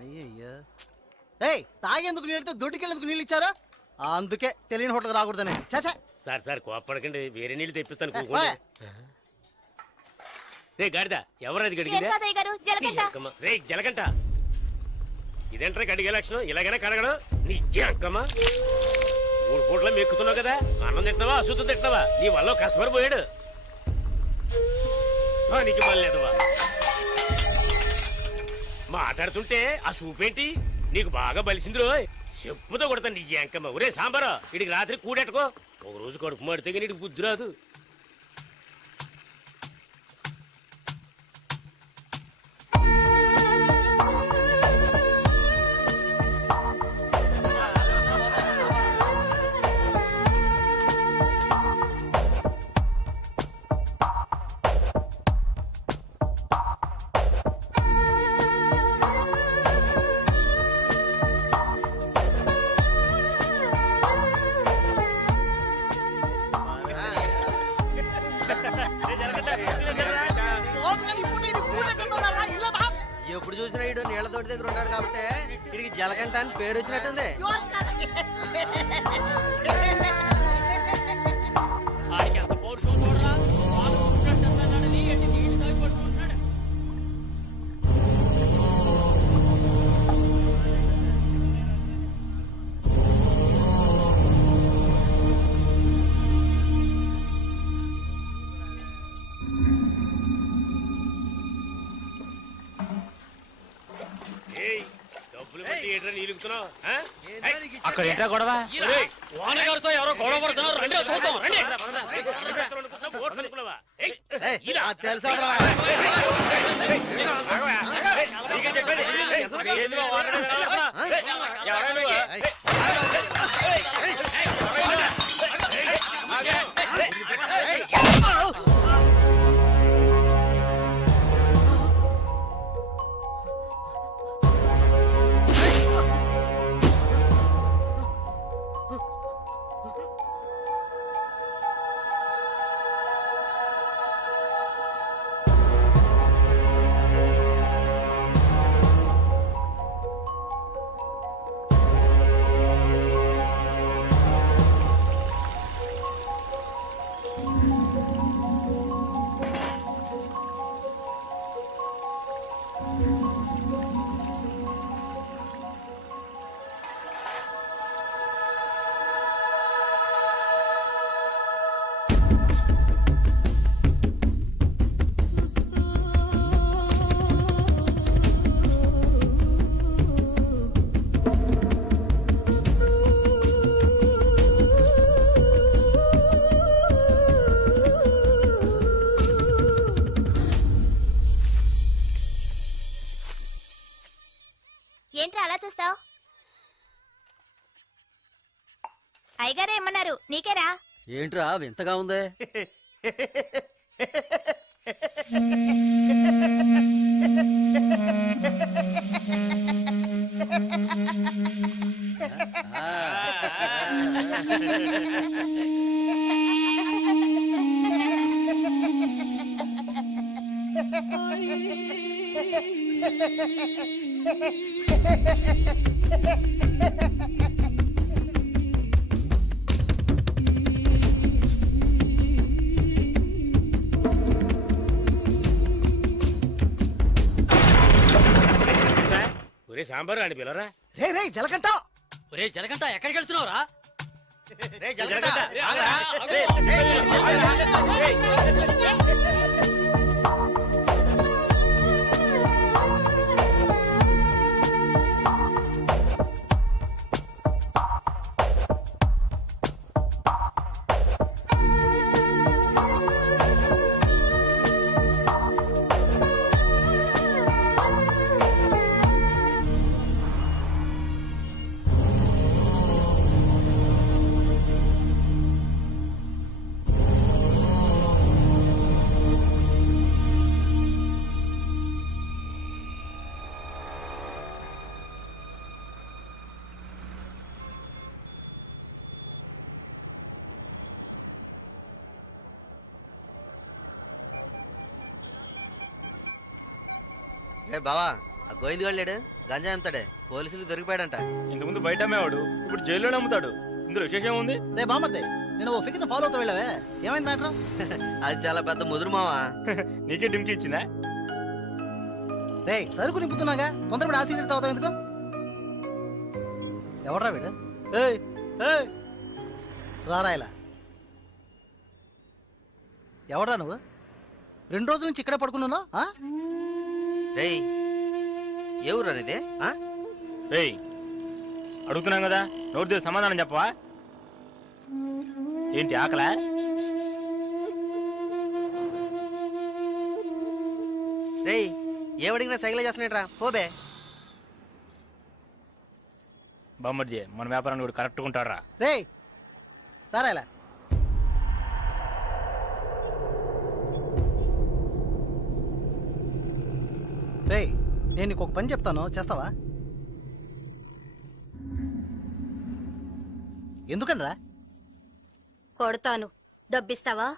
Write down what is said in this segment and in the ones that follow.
అయ్యయ్యా తాగేందుకు నీళ్ళతో దొడ్డికెళ్ళేందుకు నీళ్ళు ఇచ్చారా? అందుకే తెలియని హోటల్కి రాకూడదని. చాచా సార్ సార్ కోప్పడకండి, వేరే నీళ్ళు తెప్పిస్తాను. రే గాడిద, ఎవరది గడిగిందా? రే జలగంట, ఇదేంట్రా గడిగే లక్షణం? ఇలాగైనా కడగడం నీ అక్కమ్మా. 3 పూట్ల మెక్కుతున్నావు కదా, అన్నం తింటున్నావా అశుద్ధం తింటున్నావా? నీ వల్ల కస్టమర్ పోయాడు. నీకు మళ్ళీదవా మాట్లాడుతుంటే ఆ సూపేంటి నీకు బాగా బలిసింది రో. చెప్పుతో కొడతాను నీ అంకమ్మ. ఒరే సాంబారా, ఇడికి రాత్రి కూడెట్టుకో. ఒక రోజు కడుపు మాడితే కానీ ఇడికి బుద్ధి రాదు. ఎప్పుడు చూసినా ఇడు నీళ్ల తోటి దగ్గర ఉన్నాడు కాబట్టి ఇడికి జలగంట అని పేరు వచ్చినట్టుంది. అక్కడ ఏంటా గొడవ? గారితో ఎవరో గొడవ పడుతున్నారు. తెలుసా ఏంట్రా అలా చూస్తావు? అయ్యగారే ఏమన్నారు? నీకేరా? ఏంట్రా వింతగా ఉందే? ఒరే సాంబారు అని పిలవరా. రే రే జలగంట, ఒరే జలగంట ఎక్కడికి వెళ్తున్నావురా? రే బావా, ఆ గోవింద్ లేడు గంజా అమ్ముతాడే పోలీసులకు దొరికిపోయాడంట. ఇంతకుముందు బయట అమ్మేవాడు ఇప్పుడు జైల్లోనే అమ్ముతాడు. ఇందులో విశేషం ఏముంది? రే బామర్దే, నేను ఓ ఫిగర్ని ఫాలో అవుతా వెళ్ళావే, ఏమైంది మ్యాటర్? అది చాలా పెద్ద ముదురు మావా. నీకే డిమ్కి ఇచ్చిందా? రే సరుకు నింపుతున్నాగా, తొందరపడి ఆ సీనియర్ తాగుతావు ఎందుకు? ఎవడ్రా వీడు? ఏయ్ ఏయ్ రారా ఇలా. ఎవడ్రా నువ్వు? 2 రోజుల నుంచి ఇక్కడే పడుకున్నావు? రేయ్ ఏ ఊరు అనేది? రేయ్ అడుగుతున్నాం కదా, నోటి దగ్గర సమాధానం చెప్పవా? ఏంటి ఆకలా? రేయ్ ఏమడిగినా సైకిల్ చేస్తున్నాట్రా, పోబే. బామ్మర్జీ మన వ్యాపారాన్ని కూడా కరెక్ట్గా ఉంటారా? రే రారా ఇలా. రే నేను నీకు ఒక పని చెప్తాను, చేస్తావా? ఎందుకనరా? కొడతాను, డబ్బిస్తావా?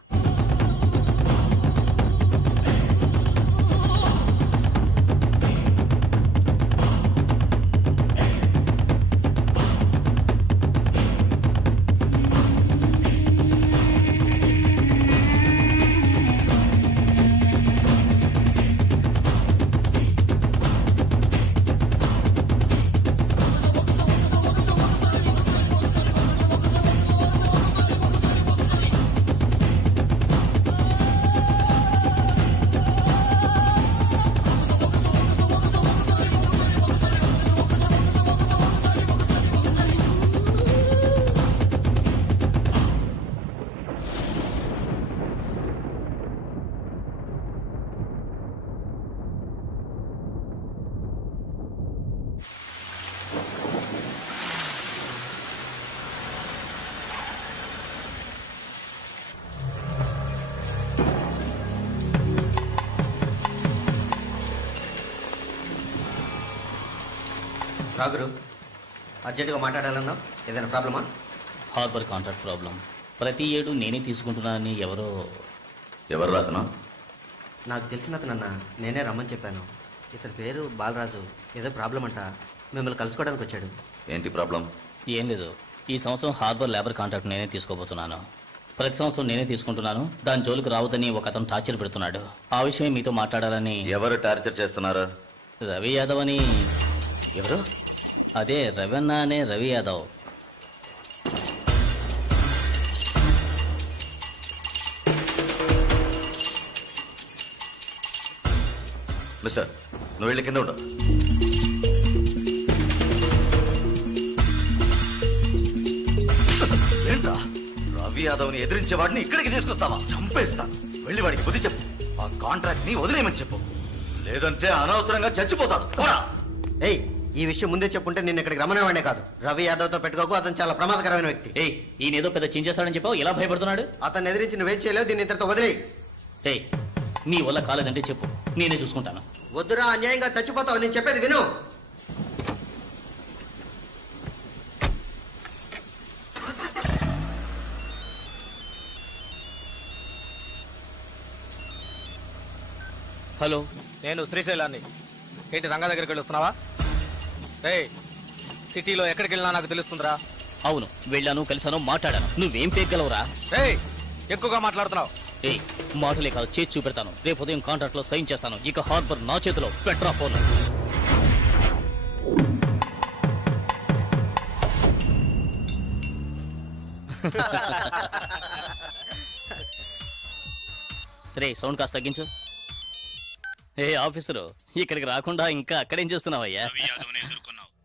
రాగురు అర్జెంటుగా మాట్లాడాలన్నావు, ఏదైనా ప్రాబ్లమా? Harbour contract problem. ప్రతి ఏడు నేనే తీసుకుంటున్నానని ఎవరు రాతను? నాకు తెలిసిన అతనన్న, నేనే రమ్మని చెప్పాను. ఇతని పేరు బాలరాజు. ఏదో ప్రాబ్లం అంట, మిమ్మల్ని కలుసుకోవడానికి వచ్చాడు. ఏంటి ప్రాబ్లం? ఏం లేదు, ఈ సంవత్సరం హార్బర్ లేబర్ కాంట్రాక్ట్ నేనే తీసుకోబోతున్నాను. ప్రతి సంవత్సరం నేనే తీసుకుంటున్నాను. దాని జోలికి రావద్దని ఒక అతను టార్చర్ పెడుతున్నాడు. ఆ విషయం మీతో మాట్లాడాలని. ఎవరు టార్చర్ చేస్తున్నారు? రవి యాదవ్ అని. ఎవరు? అదే రవణ అనే రవి యాదవ్. మిస్టర్, నువ్వు వెళ్ళి కింద ఉండు. ఏంట్రా, రవి యాదవ్ని ఎదిరించేవాడిని ఇక్కడికి తీసుకొస్తావా? చంపేస్తాను. వెళ్ళి వాడికి బుద్ధి చెప్పు. ఆ కాంట్రాక్ట్ ని వదిలేయమని చెప్పు, లేదంటే అనవసరంగా చచ్చిపోతాడు. ఏయ్ ఈ విషయం ముందే చెప్పుంటే నేను ఇక్కడికి రమ్మనేవాడే కాదు. రవి యాదవ్తో పెట్టుకోకు, అతను చాలా ప్రమాదకరమైన వ్యక్తి. ఏయ్ ఈయన ఏదో పెద్ద చేంచేస్తాడని చెప్పావు, ఎలా భయపడుతున్నాడు? అతను ఎదిరించి నువ్వేం చేయలేవు, దీన్ని ఇద్దరితో వదిలేయి. ఏయ్ నీ వల్ల కాలేదంటే చెప్పు, నేనే చూసుకుంటాను. వద్దురా, అన్యాయంగా చచ్చిపోతావు. నేను చెప్పేది విను. హలో, నేను శ్రీశైలాన్ని. ఏంటి రంగా దగ్గరికి వెళ్ళొస్తున్నావా? సిటీలో ఎక్కడికి వెళ్ళినా నాకు తెలుస్తుందిరా. అవును, వెళ్ళాను, కలిసాను, మాట్లాడాను. నువ్వేం పేగలవురా? ఎక్కువగా మాట్లాడుతున్నావు. మాటలే కాదు, చేసి చూపెడతాను. రేపు ఉదయం కాంట్రాక్ట్ లో సైన్ చేస్తాను. ఇక హార్బర్ నా చేతిలో. Petra phone. రే సౌండ్ కాస్త తగ్గించు. ఆఫీసరు, ఇక్కడికి రాకుండా ఇంకా అక్కడేం చేస్తున్నావయ్యా?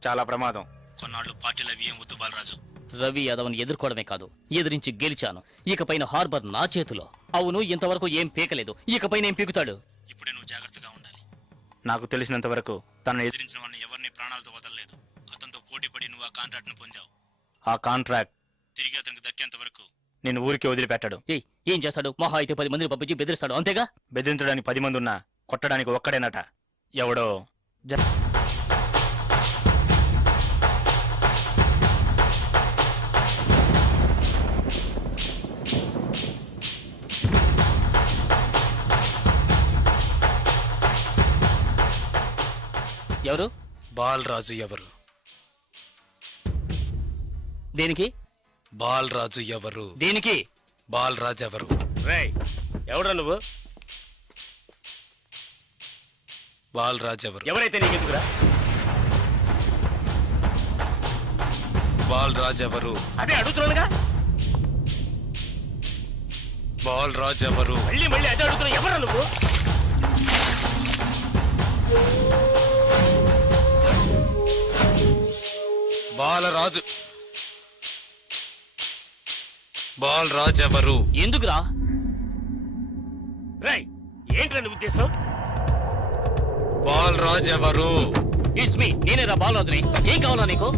చాలా ప్రమాదం. కొన్నాళ్ళు పార్టీలు అవి ఏం వద్దు బాలరాజు. రవి యాదవ్ని ఎదుర్కోవడమే కాదు, ఎదిరించి గెలిచాను. ఇకపైన హార్బర్ నా చేతిలో. అవును, ఇంతవరకు ఏం పీకలేదు, ఇకపైన ఏం పీకుతాడు? ఇప్పుడే నువ్వు జాగ్రత్తగా ఉండాలి. నాకు తెలిసినంత వరకు తనను ఎదిరించిన వాడిని ఎవరిని ప్రాణాలతో వదలలేదు. అతనితో పోటీ పడి నువ్వు ఆ కాంట్రాక్ట్ ను పొందావు. ఆ కాంట్రాక్ట్ తిరిగి అతనికి దక్కేంత వరకు నేను ఊరికి వదిలిపెట్టాడు. ఏం చేస్తాడు? మహా అయితే 10 మందిని పంపించి బెదిరిస్తాడు, అంతేగా? బెదిరించడానికి 10 మంది ఉన్నా కొట్టడానికి ఒక్కడేనట. ఎవడో ఎవరు? బాలరాజు ఎవరు? దేనికి? బాలరాజు ఎవరు? దేనికి? బాలరాజు ఎవరు? రేయ్ ఎవడ్రా నువ్వు? బాలరాజు ఎవరు? ఎవరైతే నీకెందుకురా? బాలరాజు ఎవరు? అదే అడుగుతున్నానుగా. బాలరాజు ఎవరు? మళ్ళీ మళ్ళీ అదే అడుగుతున్నా. ఎవరా నువ్వు? బాలరాజు. బాలరాజు ఎవరు? ఎందుకురా? రేయ్ ఏంట్రా నీ ఉద్దేశం? బాలరాజు ఎవరు? ఇట్స్ మీ, నేనేరా బాలరాజుని. ఏం కావాలా నీకు?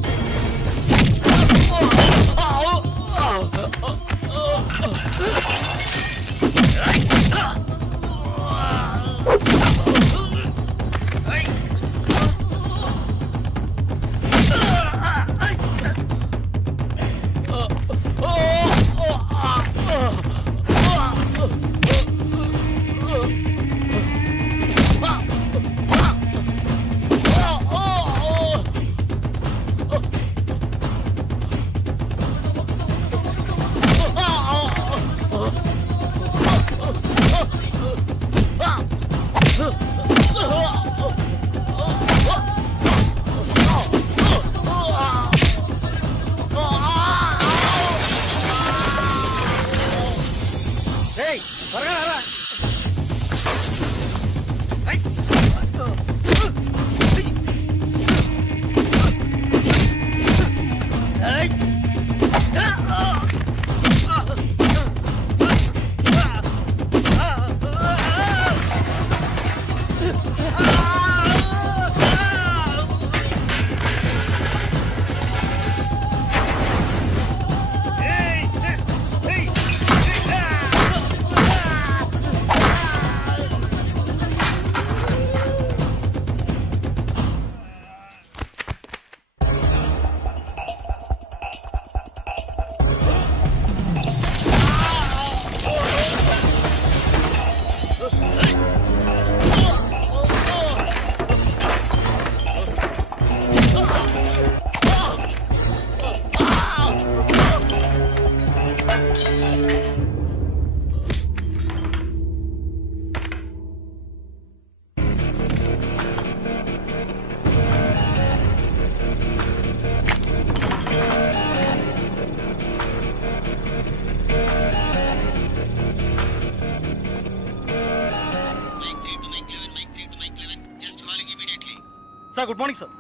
Sir good morning sir.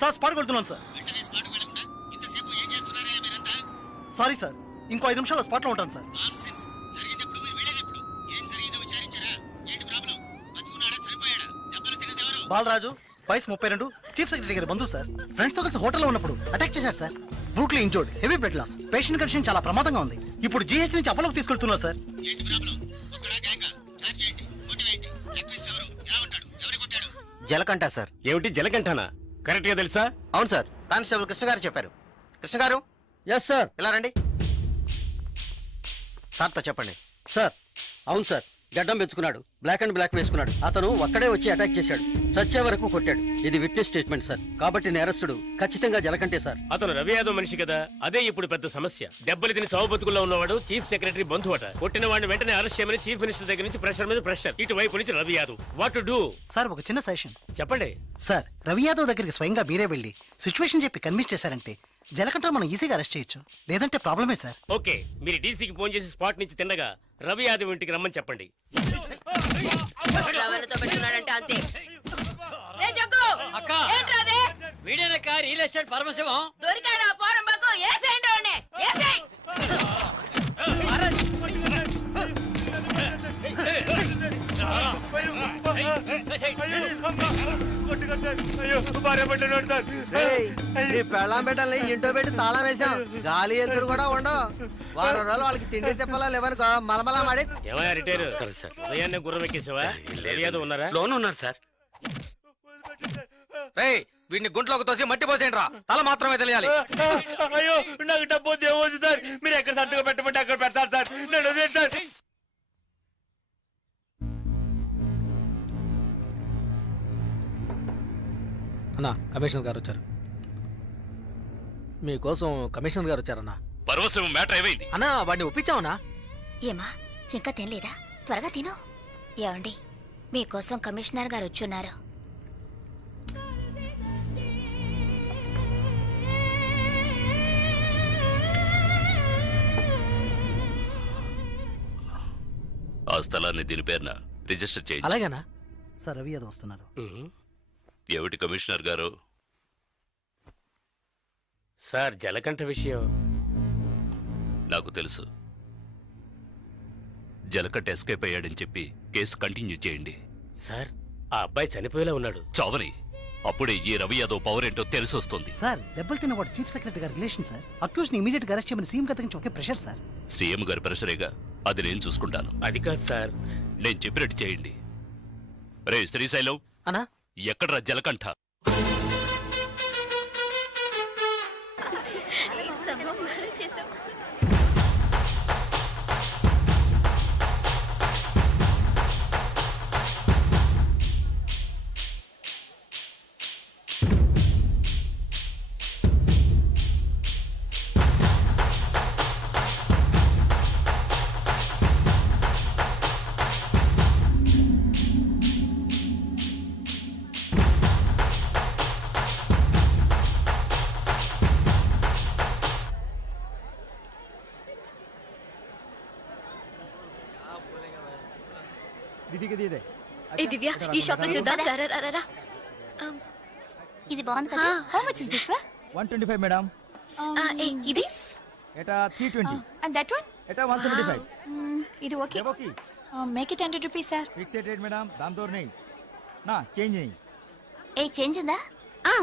Sir స్పాట్కి వెళ్తున్నాను సార్. సారీ సార్, ఇంకో 5 నిమిషాల్లో స్పాట్లో ఉంటాను సార్. బాలరాజు వయసు 32, చీఫ్ సెక్రటరీ గారి బంధువు సార్. ఫ్రెండ్స్ తో కలిసి హోటల్లో ఉన్నప్పుడు అటాక్ చేశారు sir. Brutally injured, heavy blood loss. Patient condition చాలా ప్రమాదంగా ఉంది. ఇప్పుడు జీహెచ్ నుంచి అపోలోకి తీసుకెళ్తున్నారు సార్. జలకంఠ సార్. ఏమిటి జలకంఠనా? కరెక్ట్ గా తెలుసా? అవును సార్, కానిస్టేబుల్ కృష్ణ గారు చెప్పారు. కృష్ణ గారు. Yes sir. ఇలా రండి. సార్తో చెప్పండి. సార్ అవును సార్, గడ్డం పెంచుకున్నాడు, బ్లాక్ అండ్ బ్లాక్ వేసుకున్నాడు. అతను ఒక్కడే వచ్చి అటాక్ చేశాడు, చచ్చే వరకు కొట్టాడు. ఇది విట్నెస్ స్టేట్మెంట్ సార్, కాబట్టి నేరస్తుడు ఖచ్చితంగా జలకంటే సార్. అతను రవి యాదవ్ మనిషి కదా, అదే ఇప్పుడు పెద్ద సమస్య. దెబ్బలు తిని చావు బతుకుల్లో ఉన్నవాడు చీఫ్ సెక్రటరీ బంధువు అట. కొట్టిన వాడిని వెంటనే అరెస్ట్ చేయమని చీఫ్ మినిస్టర్ దగ్గర నుంచి ప్రెషర్ మీద ప్రెషర్. ఇటువైపు నుంచి Ravi Yadav. What to do? Sir ఒక చిన్న సజెషన్ చెప్పండి. సార్ రవి యాదవ్ దగ్గరికి స్వయంగా మీరే వెళ్ళి సిచ్యువేషన్ చెప్పి కన్విన్స్ చేశారంటే జలకంఠ మనం ఈజీగా అరెస్ట్ చేయొచ్చు. లేదంటే ప్రాబ్లమే సార్. ఓకే, మీరు డీసీకి ఫోన్ చేసి స్పాట్ నుంచి తిన్నగా రవి యాదవ్ ఇంటికి రమ్మని చెప్పండి. అంతే. వీడేనక్క రియల్ ఎస్టేట్ పరమశివం. దొరికాడా పోరంబాకు? ఏసేయండి వాడిని, ఏసేయ్. పెళ్ళాం పెట్టాలి, ఇంటో పెట్టి తాళం వేసాం. గాలి ఎదురు కూడా ఉండవు. వారం రోజులు వాళ్ళకి తిండి తిప్పలా లేవనుకో మలమలా మాడి. ఏమయ్యా రిటైర్ సార్, ఉదయాన్నే గుర్రం ఎక్కేసావా? రవి యాదవ్ ఉన్నారా? లోన్ ఉన్నారు సార్. వీడిని గుంట్లోకి తోసి మట్టి పోసేయండి రా, తల మాత్రమే తెలియాలి. అయ్యో నాకు డబ్బు దేవోదు సార్, మీరు ఎక్కడ సర్దుగా పెట్టమంటే అక్కడ పెడతారు సార్. నేను వదిలేండి సార్. అన్నా కమిషనర్ గారు వచ్చారు. మీకోసం కమిషనర్ గారు వచ్చారన్నా. పర్వసం మ్యాటర్ ఏమైంది అన్నా? వాడిని ఒప్పించావనా? ఏమా ఇంకా తినలేదా? త్వరగా తిను. ఏమండి, మీకోసం కమిషనర్ గారు వచ్చున్నారు. ఆ స్థలాన్ని దీని పేరున రిజిస్టర్ చేయండి. అలాగేనా సార్? రవి యాదవ్ వస్తున్నారు. ఏమిటి కమిషనర్ గారు? సార్ జలకంఠ విషయం నాకు తెలుసు. జలకట్ట ఎస్కేప్ అయ్యాడని చెప్పి కేసు కంటిన్యూ చేయండి. సార్ ఆ అబ్బాయి చనిపోయేలా ఉన్నాడు. చావని అప్పుడే ఈ రవి యాదవ్ పవర్ ఏంటో తెలిసి వస్తుంది. సార్ దెబ్బలు తిన్నవాడు చీఫ్ సెక్రటరీ గారి రిలేషన్ సార్. అక్యూజ్ ని ఇమీడియట్ గా అరెస్ట్ చేయమని సీఎం గారి నుంచి ఒకే ప్రెషర్ సార్. సీఎం గారి ప్రెషరేగా, అది నేను చూసుకుంటాను. అది కాదు సార్, నేను చెప్పినట్టు చేయండి. రే శ్రీశైలం అన్నా, ఎక్కడ్రా జలకంఠ? ఏ దివ్య, ఈ షాప్ లో చూద్దాం. ఇది బాగుంది కదా? How much is this sir? 125 madam. ఇది ఎటా 320. అండ్ దట్ వన్ ఎటా 175. ఇది okay. Make it 100 rupees sir. Fixed rate madam, దామ్ తోర్ नहीं నా చేంజ్ नहीं. ఏ చేంజ్ ఉందా?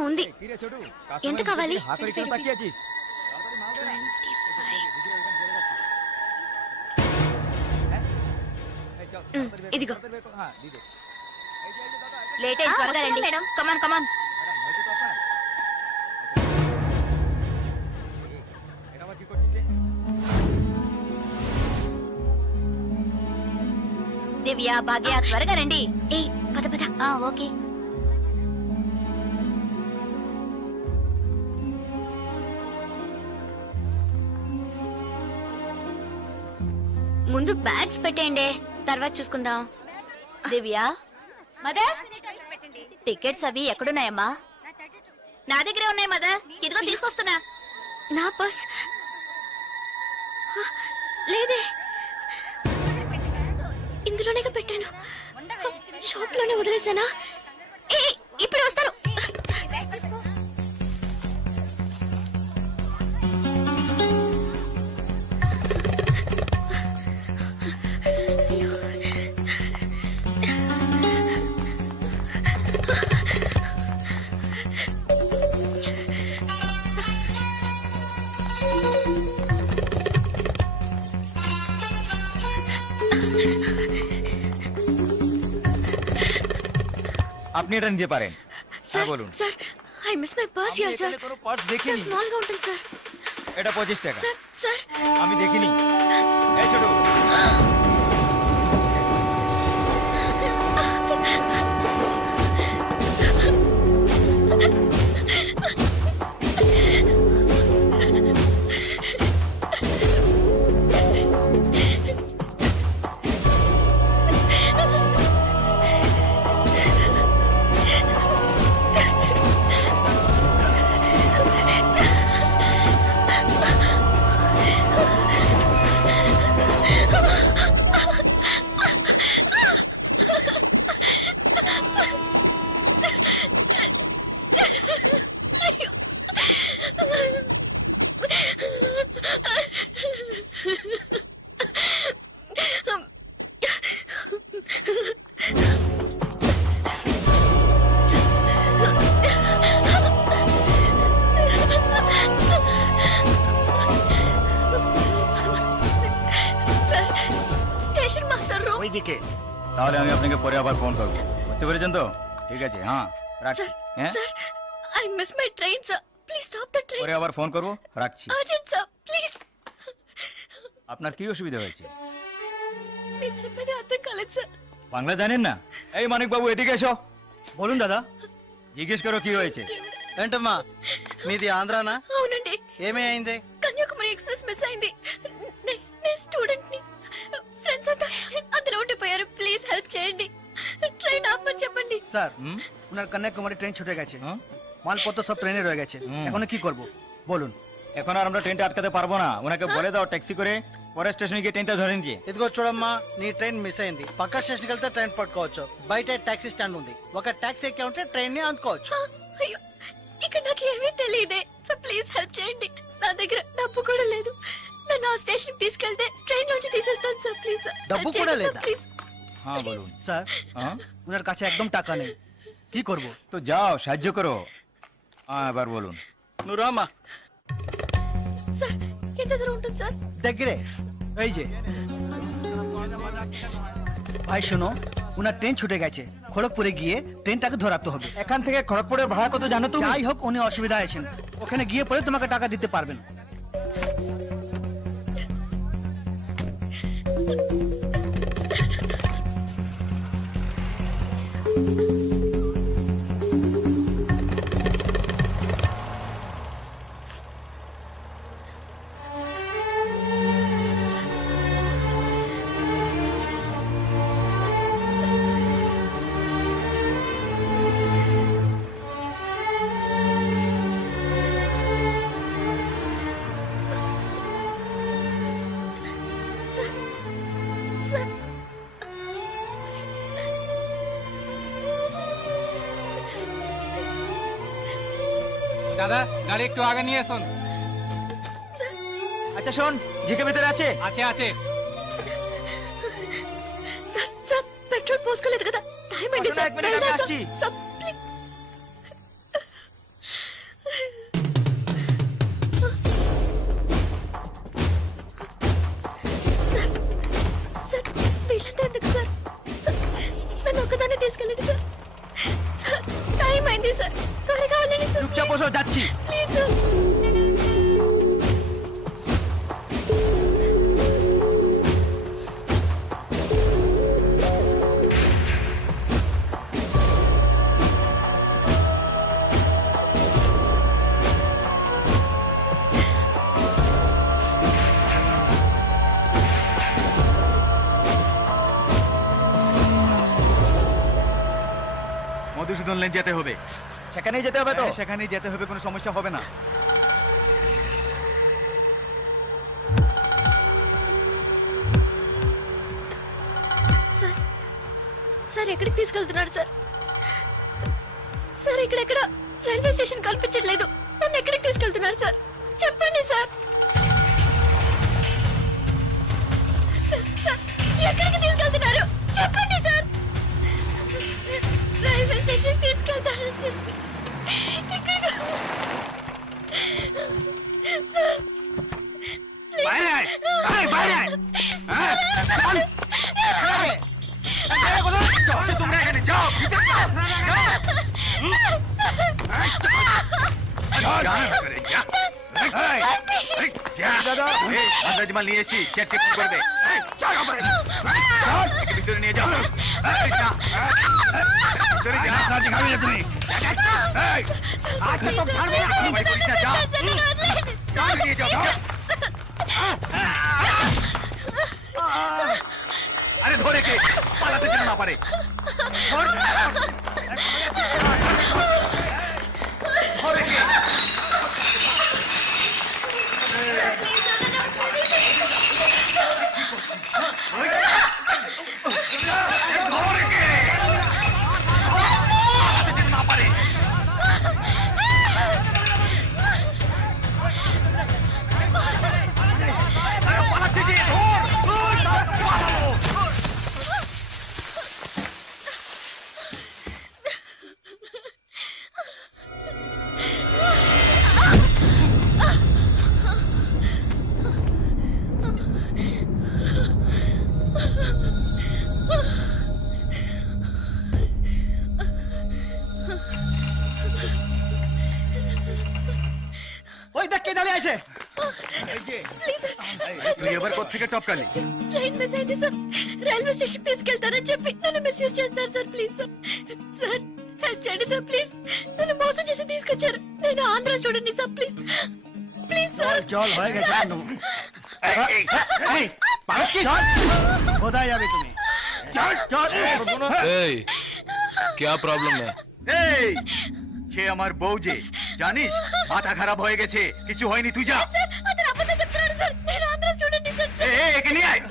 ఉంది. ఎంత కావాలి? ఇదిగో. లేట్ అయింది, త్వరగా రండి మేడం. కమాన్ కమాన్. దివ్య, భాగ్య, త్వరగా రండి. ఏ పద పద. ఓకే. ముందు బ్యాగ్స్ పెట్టేయండి, తర్వాత చూసుకుందాం. దివ్య, మదర్, టికెట్స్ అవి ఎక్కడున్నాయమ్మా? నా దగ్గరే ఉన్నాయి మదర్. ఇదిగో తీసుకొస్తున్నా. నా పర్స్ లేదే, ఇందులోనే పెట్టాను. షాప్ లోనే వదిలేసానా? ఇప్పుడు వస్తాను. আপনি এটা নিতে পারেন স্যার। বলুন sir, I miss my purse here sir. Purse দেখিনি। স্যার স্মল గా ఉంటుంది স্যার। এটা 25 টাকা। স্যার স্যার আমি দেখিনি। এই ছোট তাহলে আমি আপনাকে পরে আবার ফোন করব। বুঝতে পেরেছেন তো? ঠিক আছে, হ্যাঁ রাখছি। হ্যাঁ sir, I miss my train sir, please stop the train. পরে আবার ফোন করব, রাখছি। আজেন স্যার প্লিজ। আপনার কি অসুবিধা হয়েছে? మీరు చెప్పేది అర్థం కాలేదు సార్। বাংলা জানেন না? এই মানিক বাবু এদিকে এসো। বলুন দাদা। জিজ্ঞেস করো কি হয়েছে। ఏంటమ్మా మీది ఆంధ్రానా? అవునండి. ఏమైంది? కన్యాకుమారి ఎక్స్ప్రెస్ మిస్ అయింది. నేను స్టూడెంట్ ని. ఫ్రెండ్స్ అంతా అందులో ఉండిపోయారు. ప్లీజ్ హెల్ప్ చేయండి. ট্রেন আপনি చెప్పండి। স্যার ওনার কন্যাকুমারী ট্রেন ছুটে গেছে, মালপত্র সব ট্রেনে রয়ে গেছে, এখন কি করব বলুন। এখন আর আমরা ট্রেনটা আটকাতে পারবো না, ওনাকে বলে দাও ট্যাক্সি করে পরের స్టేషన్కి గিয়ে ట్రైన్తో ধরেండి। ఇదిగో చూడమ్మా, నీ ట్రైన్ మిస్ అయింది, పక్క స్టేషన్కి వెళ్తే ట్రైన్ పట్టుకోవచ్చు, బయట టాక్సీ స్టాండ్ ఉంది, ఒక టాక్సీ ఎక్కి ఉంటే ట్రైన్ ని అందుకోవచ్చు। అయ్యో ఇక్కడ నాకు ఏమీ తెలియదే, సో ప్లీజ్ హెల్ప్ చేయండి, నా దగ్గర డబ్బు కూడా లేదు, నన్ను ఆ స్టేషన్ కి తీసుకెళ్తే ట్రైన్ నుంచి తీసేస్తాను సార్, ప్లీజ్ సార్। డబ్బు కూడా లేదా? ప్లీజ్। হ্যাঁ বলুন। স্যার ওনার কাছে একদম টাকা নেই, কি করব? তো যাও সাহায্য করো। হ্যাঁ এবার বলুন। నువ్వు రామా। স্যার ఎంత দূর ఉంటుంది স্যার? దగ్గరే, এই যে। ভাই শোনো, ওনার ট্রেন ছুটে গেছে, খড়গপুরে গিয়ে ট্রেনটাকে ধরাতে হবে। এখান থেকে খড়গপুরের ভাড়া কত জানো তুমি? যাই হোক, উনি অসুবিধা আছেন, ওখানে গিয়ে পরে তোমাকে টাকা দিতে পারবেন। দাদা গাড়ি একটু আগে নিয়ে আসুন। আচ্ছা শোন, জিকে ভিতরে আছে? আছে আছে। సార్ సార్ పెట్రోల్ పోసుకోలేదు కదా, టైం అయింది సార్, আসছি। Sir please. సార్ వీళ్ళంతా ఎందుకు సార్? నన్ను ఒక్కదాన్ని తీసుకెళ్ళండి సార్, సార్ టైం అయింది సార్, త్వరగా వెళ్ళండి సార్, চুপচাপ বসো, যাচ্ছি। Please sir. মধুসূদন লেন যেতে হবে। সেখানেই যেতে হবে তো? সেখানেই যেতে হবে, কোনো সমস্যা হবে না। సార్ సార్ ఎక్కడికి తీసుకెళ్తున్నారు సార్? సార్ ఇక్కడెక్కడ రైల్వే స్టేషన్ కనిపించట్లేదు, నన్ను ఎక్కడికి తీసుకెళ్తున్నారు సార్? చెప్పండి సార్। సార్ ఎక్కడికి తీసుకెళ్తున్నారు చెప్పండి సార్। రైల్వే స్టేషన్ తీసుకెళ్తారని చెప్పి ఇక్కడికి సార్ বাইরে আয়, এই বাইরে আয়। হ্যাঁ চল। এই কোথায় যাচ্ছ তোমরা? এখানে যাও, ভিতরে যাও। দাদা আন্দাজ মাল নিয়ে এসছি, চেক চেক করবে। ভিতরে নিয়ে যাও, ভিতরে যাও, তুমি আজকে তো ছাড়বে না, ভাই করিস না, যাও যাও, নিয়ে যাও। আরে ধরে কে পালাতে যেন না পারে। ধরে কে? না পারে। পালাচ্ছে যে, ধর পালালো। ওই দেখ কে দাঁড়িয়ে আছে। ప్లీజ్ তুই এবার কোথেকে টপকালি? ట్రైన్ మిస్ అయింది సార్, రైల్వే స్టేషన్ తీసుకెళ్తారని చెప్పి నన్ను మిస్యూజ్ చేస్తారు sir, please sir. Sir help చేయండి సార్ ప్లీజ్. నన్ను మోసం చేసి తీసుకొచ్చారు. నేను Andhra student sir please please sir. चल होएगा जान दो ए पारसी खुदा यार तुम्हें चल चल এই क्या प्रॉब्लम है এই সে আমার বউ যে জানিস মাথা খারাপ হয়ে গেছে কিছু হয়নি তুই যা স্যার আজ আপনি చెప్తున్నారు సార్ నేను ఆంధ్ర స్టూడెంట్ సార్. এই একে নিয়ে আয়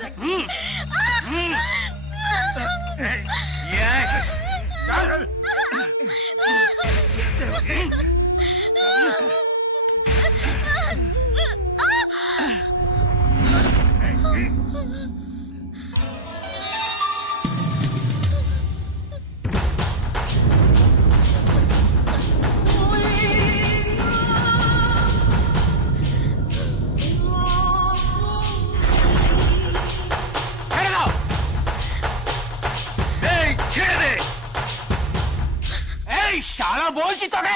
চল শালা বলছি তোকে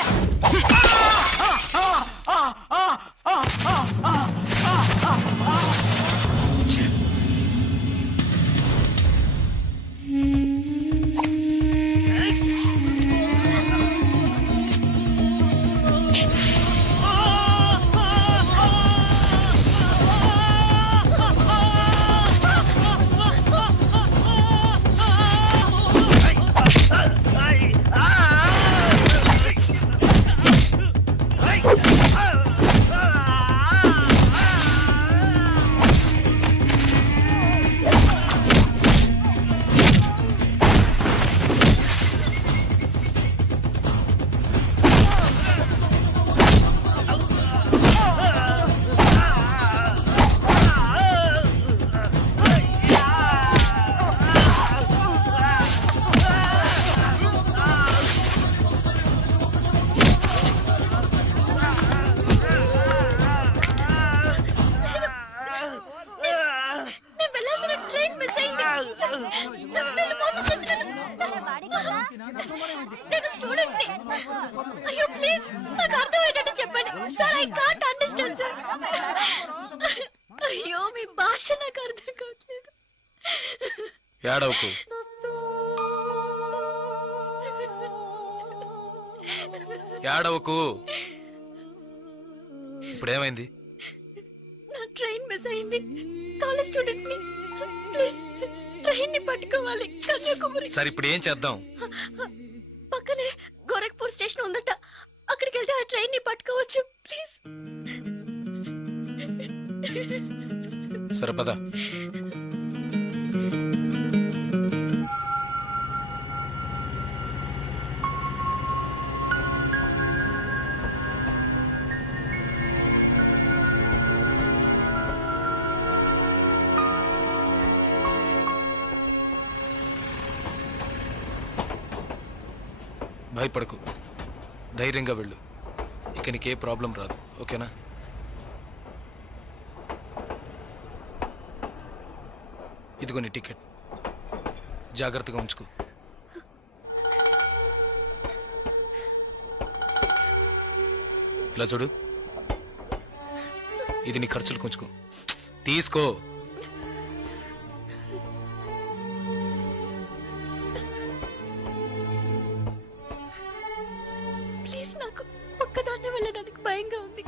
నేను స్టూడెంట్ ని. అయ్యో ప్లీజ్ నాకు అర్థమయ్యేటట్టు చెప్పండి sir. I can't understand sir. అయ్యో మీ భాష నాకు అర్థం కావట్లేదు. ఏడవకు. ఏడవకు. ఇప్పుడేమైంది? నా ట్రైన్ మిస్ అయింది. కాలేజ్ స్టూడెంట్ ని. ప్లీజ్ ట్రైన్ ని పట్టుకోవాలి కన్యాకుమారి. సరే ఇప్పుడు ఏం చేద్దాం? పక్కనే గోరఖ్పూర్ స్టేషన్ ఉందట. అక్కడికి వెళ్తే ఆ ట్రైన్ ని పట్టుకోవచ్చు ప్లీజ్. సరే పద. భయపడకు, ధైర్యంగా వెళ్ళు. ఇక నీకే ప్రాబ్లం రాదు, ఓకేనా? ఇదిగో నీ టికెట్, జాగ్రత్తగా ఉంచుకో. ఇలా చూడు, ఇది నీ ఖర్చులకు ఉంచుకో. తీసుకో. ప్లీజ్ నాకు ఒక్కదాన్నే వెళ్ళడానికి భయంగా ఉంది.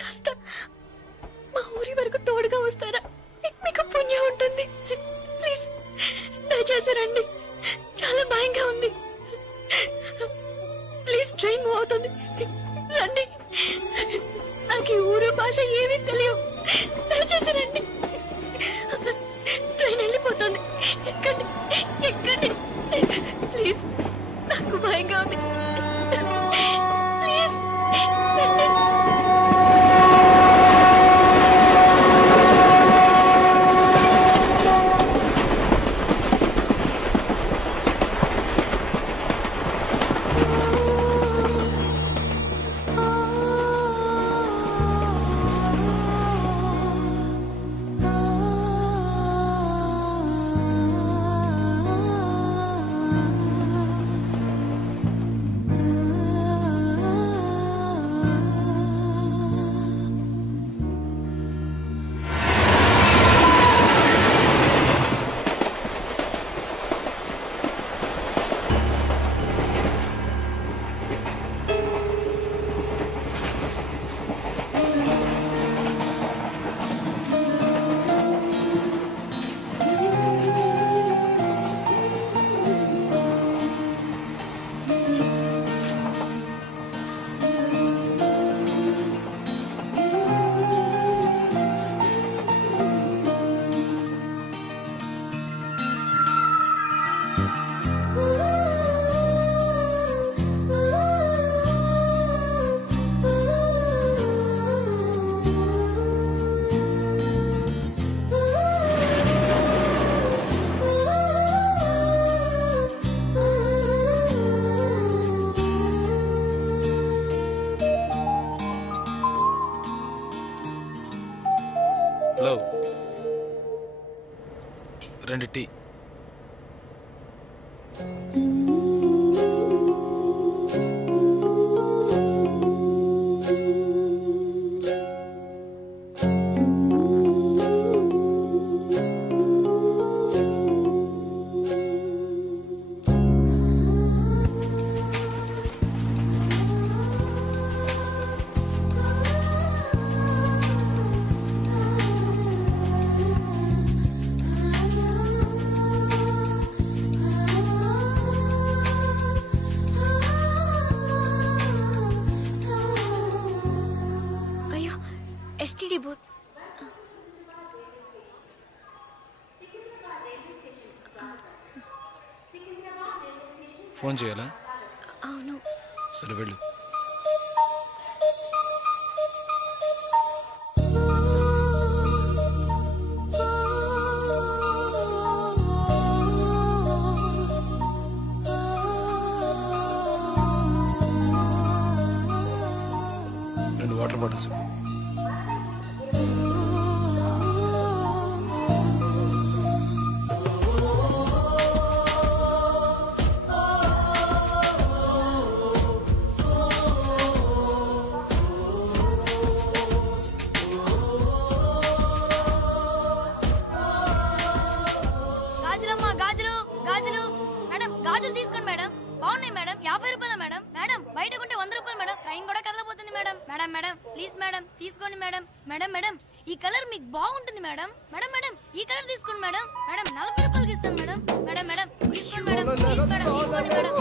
కాస్త మా ఊరి వరకు తోడుగా వస్తారా? మీకు పుణ్యం ఉంటుంది. ప్లీజ్ దయచేసి రండి, చాలా భయంగా ఉంది. ప్లీజ్ ట్రైన్ మూవ్ అవుతుంది, రండి. నాకు ఈ ఊరు భాష ఏమీ తెలియవు, దయచేసి రండి. ట్రైన్ వెళ్ళిపోతుంది, ఎక్కండి ఎక్కండి. ప్లీజ్ నాకు భయంగా ఉంది, please. 2 tea. STD booth. Phone చేయాలా? అవును. సరే వెళ్ళు. Water bottles. గాజులమ్మా, గాజులు గాజులు. మేడం గాజులు తీసుకోండి మేడం. బాగున్నాయి మేడం. 50 రూపాయలు మేడం. మేడం బయట కొంటే 100 రూపాయలు మేడం. ట్రైన్ కూడా కదలబోతుంది madam. Madam madam please madam తీసుకోండి మేడం. మేడం మేడం ఈ కలర్ మీకు బాగుంటుంది మేడం. మేడం మేడం ఈ కలర్ తీసుకోండి మేడం. మేడం 40 రూపాయలకి ఇస్తాను మేడం. మేడం మేడం తీసుకోండి మేడం. ప్లీజ్ మేడం తీసుకోండి మేడం. 20 రూపాయలు మేడం.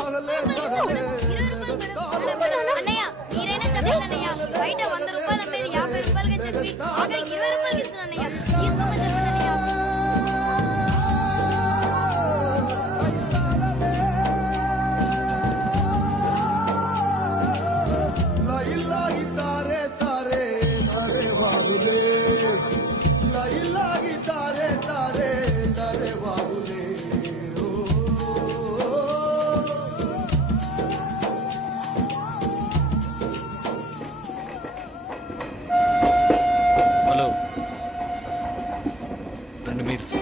అన్నయ్య మీరైనా చెప్పండి అన్నయ్య. బయట 100 రూపాయలు అమ్మేది 50 రూపాయలకి చెప్పి ఆఖరికి 20 రూపాయలకి ఇస్తున్నాను అన్నయ్య. తీసుకోమని చెప్పండి అన్నయ్య. Hello, 2 meals.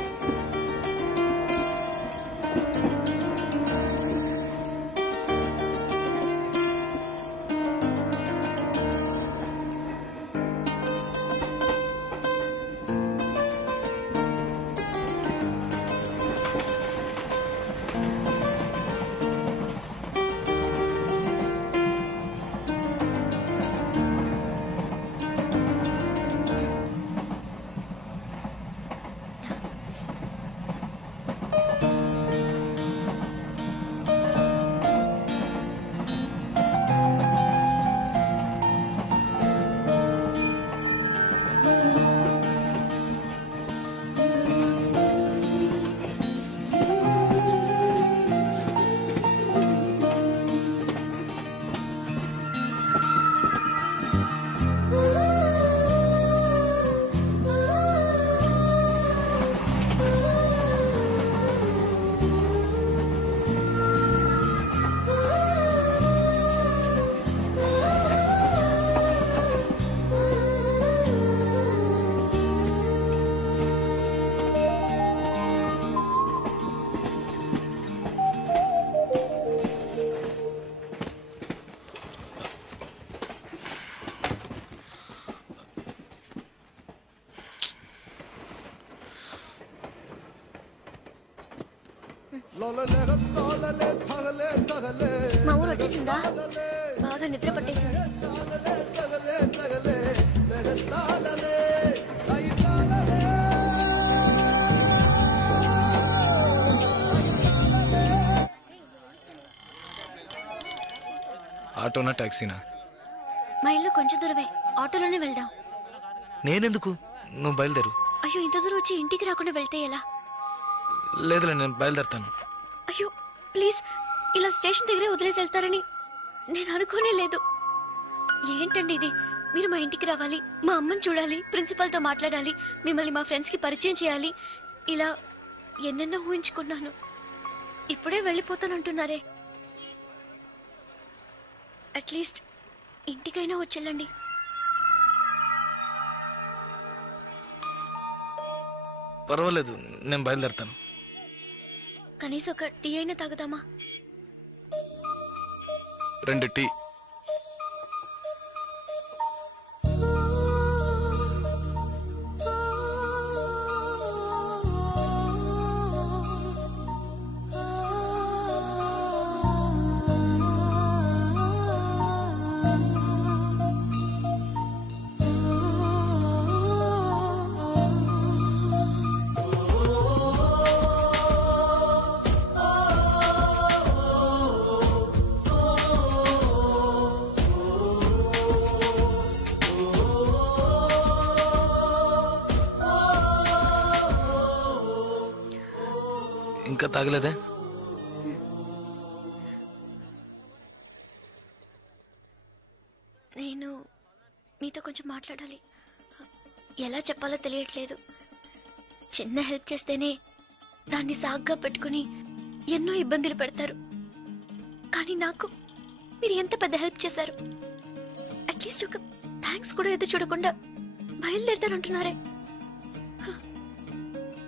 మా ఊరు వచ్చేసిందా? బాగా నిద్ర పట్టేసింది. ఆటోనా టాక్సీనా? మా ఇల్లు కొంచెం దూరమే, ఆటోలోనే వెళ్దాం. నేనెందుకు? నువ్వు బయలుదేరు. అయ్యో ఇంత దూరం వచ్చి ఇంటికి రాకుండా వెళ్తే ఎలా? లేదులే, నేను బయలుదేరుతాను. అయ్యో ప్లీజ్, ఇలా స్టేషన్ దగ్గరే వదిలేసి వెళ్తారని నేను అనుకోనే లేదు. ఏంటండి ఇది? మీరు మా ఇంటికి రావాలి, మా అమ్మని చూడాలి, ప్రిన్సిపల్తో మాట్లాడాలి, మిమ్మల్ని మా ఫ్రెండ్స్కి పరిచయం చేయాలి, ఇలా ఎన్నెన్నో ఊహించుకున్నాను. ఇప్పుడే వెళ్ళిపోతానంటున్నారే. అట్లీస్ట్ ఇంటికైనా వచ్చేళ్ళండి. పర్వాలేదు, నేను బయలుదేరుతాను. కనీసం ఒక టీ అయినా తాగుదామా? 2 టీ. ఇంకా తాగలేదే? నేను మీతో కొంచెం మాట్లాడాలి. ఎలా చెప్పాలో తెలియట్లేదు. చిన్న హెల్ప్ చేస్తేనే దాన్ని సాగ్గా పెట్టుకుని ఎన్నో ఇబ్బందులు పెడతారు. కానీ నాకు మీరు ఎంత పెద్ద హెల్ప్ చేశారు. అట్లీస్ట్ ఒక థ్యాంక్స్ కూడా ఎదురు చూడకుండా బయలుదేరతారంటున్నారే.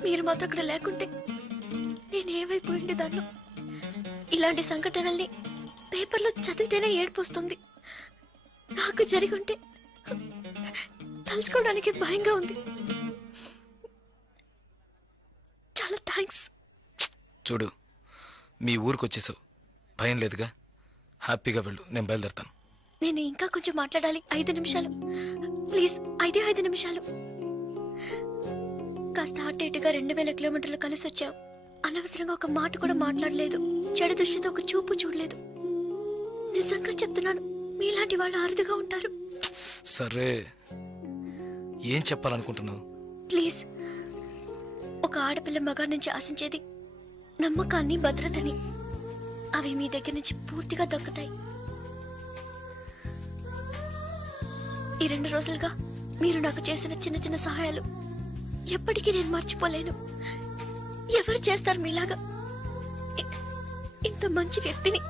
మీరు మాతో అక్కడ లేకుంటే నేనేమైపోయి ఉండేదాన్ని. ఇలాంటి సంఘటనల్ని పేపర్లో చదివితేనే ఏడుపు వస్తుంది. నాకు జరిగి ఉంటే తలుచుకోవడానికి భయంగా ఉంది. చాలా థ్యాంక్స్. చూడు, మీ ఊరికి వచ్చేసావు, భయం లేదుగా. హ్యాపీగా వెళ్ళు, నేను బయలుదేరుతాను. నేను ఇంకా కొంచెం మాట్లాడాలి. 5 నిమిషాలు ప్లీజ్. 5 నిమిషాలు. కాస్త అటు ఇటుగా 2000 కిలోమీటర్లు కలిసి వచ్చాం. అనవసరంగా ఒక మాట కూడా మాట్లాడలేదు. చెడు దృష్టితో ఒక చూపు చూడలేదు. నిజంగా చెప్తున్నాను, మీలాంటి వాళ్ళు అరుదుగా ఉంటారు. సరే, ఏం చెప్పాలనుకుంటున్నావు? ప్లీజ్. ఒక ఆడపిల్ల మగాడి నుంచి ఆశించేది నమ్మకాన్ని, భద్రతని. అవి మీ దగ్గర నుంచి పూర్తిగా దక్కుతాయి. ఈ 2 రోజులుగా మీరు నాకు చేసిన చిన్న చిన్న సహాయాలు ఎప్పటికీ నేను మర్చిపోలేను. ఎవరు చేస్తారు మీలాగా? ఇంత మంచి వ్యక్తిని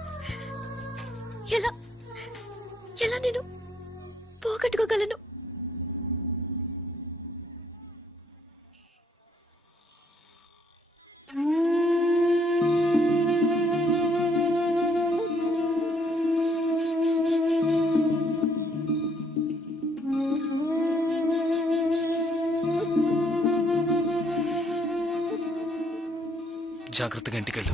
ఎలా ఎలా నేను పోగొట్టుకోగలను? జాగ్రత్తగా ఇంటికెళ్ళు.